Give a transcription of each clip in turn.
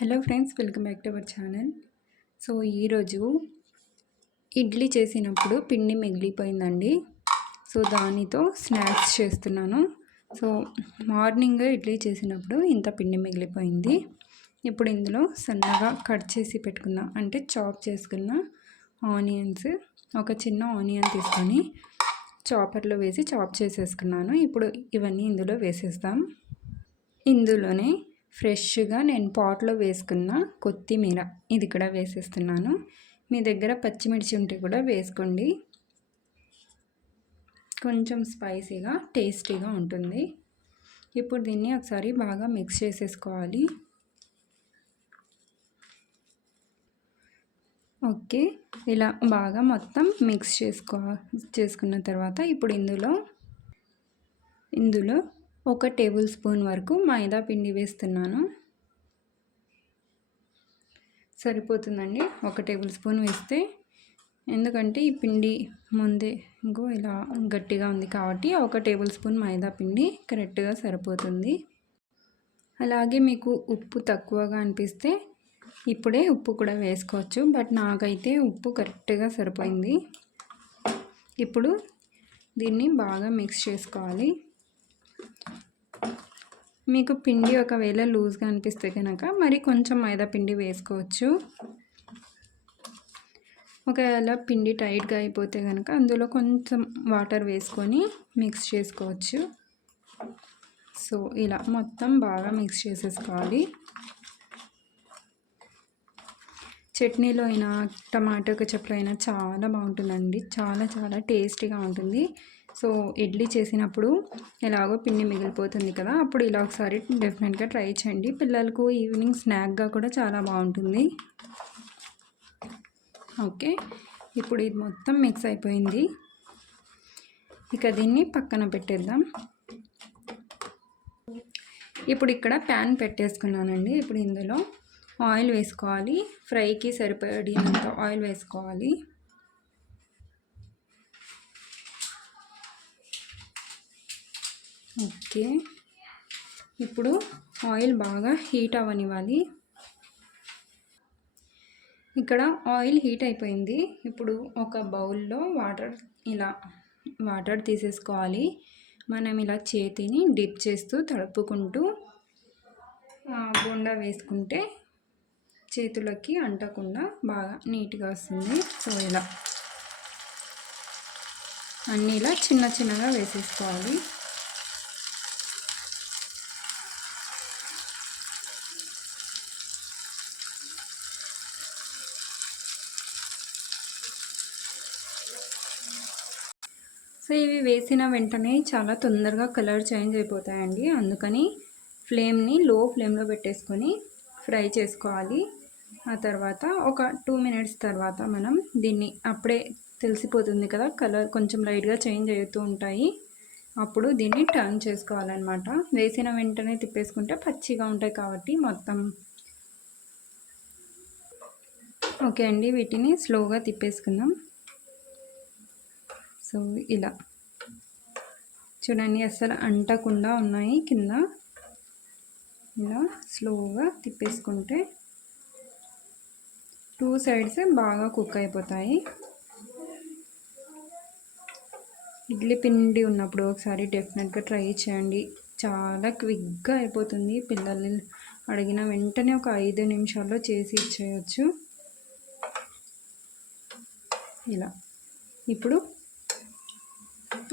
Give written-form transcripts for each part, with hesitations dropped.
Hello friends, welcome back to our channel. So ఈరోజు ఇడ్లీ చేసినప్పుడు పిండి మిగిలిపోయిందండి. సో దానితో స్నాక్స్ చేస్తున్నాను. సో మార్నింగ్ ఇడ్లీ చేసినప్పుడు ఇంత పిండి మిగిలిపోయింది. ఇప్పుడు ఇందులో సన్నగా కట్ చేసి పెట్టుకున్న అంటే చాప్ చేసుకున్న ఆనియన్స్, ఒక చిన్న ఆనియన్ తీసుకొని చాపర్లో వేసి చాప్ చేసేసుకున్నాను. ఇప్పుడు ఇవన్నీ ఇందులో వేసేస్తాం. ఇందులోనే ఫ్రెష్గా నేను పాట్లో వేసుకున్న కొత్తిమీర ఇది కూడా వేసేస్తున్నాను. మీ దగ్గర పచ్చిమిర్చి ఉంటే కూడా వేసుకోండి, కొంచెం స్పైసీగా టేస్టీగా ఉంటుంది. ఇప్పుడు దీన్ని ఒకసారి బాగా మిక్స్ చేసేసుకోవాలి. ఓకే, ఇలా బాగా మొత్తం మిక్స్ చేసుకున్న తర్వాత ఇప్పుడు ఇందులో 1 టేబుల్ స్పూన్ వరకు మైదా పిండి వేస్తున్నాను. సరిపోతుందండి 1 టేబుల్ స్పూన్ వేస్తే, ఎందుకంటే ఈ పిండి ముందే ఇలా గట్టిగా ఉంది కాబట్టి 1 టేబుల్ స్పూన్ మైదా పిండి కరెక్ట్గా సరిపోతుంది. అలాగే మీకు ఉప్పు తక్కువగా అనిపిస్తే ఇప్పుడే ఉప్పు కూడా వేసుకోవచ్చు, బట్ నాకైతే ఉప్పు కరెక్ట్గా సరిపోయింది. ఇప్పుడు దీన్ని బాగా మిక్స్ చేసుకోవాలి. మీకు పిండి ఒకవేళ లూజ్గా అనిపిస్తే కనుక మరి కొంచెం మైదా పిండి వేసుకోవచ్చు. ఒకవేళ పిండి టైట్గా అయిపోతే కనుక అందులో కొంచెం వాటర్ వేసుకొని మిక్స్ చేసుకోవచ్చు. సో ఇలా మొత్తం బాగా మిక్స్ చేసేసుకోవాలి. చట్నీలో అయినా టమాటో కెచప్లో అయినా చాలా బాగుంటుందండి, చాలా చాలా టేస్టీగా ఉంటుంది. సో ఇడ్లీ చేసినప్పుడు ఎలాగో పిండి మిగిలిపోతుంది కదా, అప్పుడు ఇలా ఒకసారి డెఫినెట్గా ట్రై చేయండి. పిల్లలకు ఈవినింగ్ స్నాక్గా కూడా చాలా బాగుంటుంది. ఓకే, ఇప్పుడు ఇది మొత్తం మిక్స్ అయిపోయింది. ఇక దీన్ని పక్కన పెట్టేద్దాం. ఇప్పుడు ఇక్కడ ప్యాన్ పెట్టేసుకున్నానండి. ఇప్పుడు ఇందులో ఆయిల్ వేసుకోవాలి. ఫ్రైకి సరిపడినంత ఆయిల్ వేసుకోవాలి. ఓకే, ఇప్పుడు ఆయిల్ బాగా హీట్ అవ్వనివ్వాలి. ఇక్కడ ఆయిల్ హీట్ అయిపోయింది. ఇప్పుడు ఒక బౌల్లో వాటర్ తీసేసుకోవాలి. మనం ఇలా చేతిని డిప్ చేస్తూ తడుపుకుంటూ బోండా వేసుకుంటే చేతులకి అంటకుండా బాగా నీట్గా వస్తుంది. సో ఇలా అన్నీ ఇలా చిన్న చిన్నగా వేసేసుకోవాలి. సో ఇవి వేసిన వెంటనే చాలా తొందరగా కలర్ చేంజ్ అయిపోతాయండి. అందుకని ఫ్లేమ్ని లో ఫ్లేమ్లో పెట్టేసుకొని ఫ్రై చేసుకోవాలి. ఆ తర్వాత ఒక 2 మినిట్స్ తర్వాత మనం దీన్ని అప్పుడే తెలిసిపోతుంది కదా, కలర్ కొంచెం లైట్గా చేంజ్ అవుతూ ఉంటాయి. అప్పుడు దీన్ని టర్న్ చేసుకోవాలన్నమాట. వేసిన వెంటనే తిప్పేసుకుంటే పచ్చిగా ఉంటాయి కాబట్టి మొత్తం. ఓకే అండి, వీటిని స్లోగా తిప్పేసుకుందాం. సో ఇలా చూడండి, అసలు అంటకుండా ఉన్నాయి కింద. ఇలా స్లోగా తిప్పేసుకుంటే 2 సైడ్స్ బాగా కుక్ అయిపోతాయి. ఇడ్లీ పిండి ఉన్నప్పుడు ఒకసారి డెఫినెట్గా ట్రై చేయండి, చాలా క్విక్గా అయిపోతుంది. పిల్లలు అడిగిన వెంటనే ఒక 5 నిమిషాల్లో చేసి ఇచ్చేయచ్చు. ఇలా ఇప్పుడు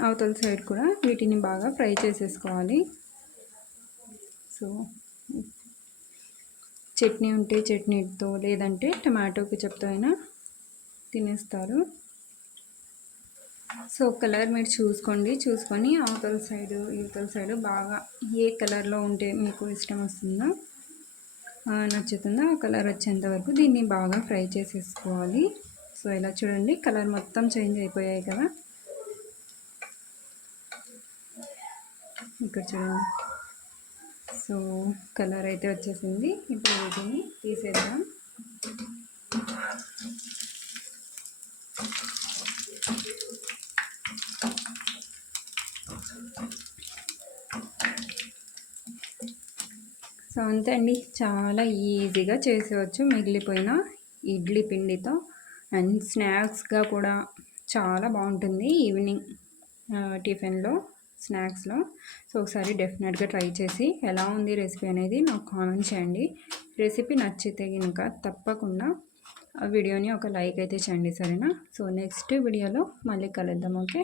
అవతల సైడ్ కూడా వీటిని బాగా ఫ్రై చేసేసుకోవాలి. సో చట్నీ ఉంటే చట్నీతో, లేదంటే టమాటో కెచప్తో అయినా తినేస్తారు. సో కలర్ మీరు చూసుకొని అవతల సైడు ఇవతల సైడు బాగా ఏ కలర్లో ఉంటే మీకు ఇష్టం వస్తుందో నచ్చుతుందో ఆ కలర్ వచ్చేంత వరకు దీన్ని బాగా ఫ్రై చేసేసుకోవాలి. సో ఇలా చూడండి, కలర్ మొత్తం చేంజ్ అయిపోయాయి కదా. ఇక్కడ చూడండి, సో కలర్ అయితే వచ్చేసింది. ఇప్పుడు వీటిని తీసేద్దాం. సో అంతే అండి, చాలా ఈజీగా చేసేవచ్చు మిగిలిపోయిన ఇడ్లీ పిండితో. అండ్ స్నాక్స్గా కూడా చాలా బాగుంటుంది ఈవినింగ్ టిఫిన్లో, స్నాక్స్లో. సో ఒకసారి డెఫినెట్గా ట్రై చేసి ఎలా ఉంది రెసిపీ అనేది నాకు కామెంట్ చేయండి. రెసిపీ నచ్చితే కనుక తప్పకుండా ఆ వీడియోని ఒక లైక్ అయితే చేయండి, సరేనా? సో నెక్స్ట్ వీడియోలో మళ్ళీ కలుద్దాం. ఓకే.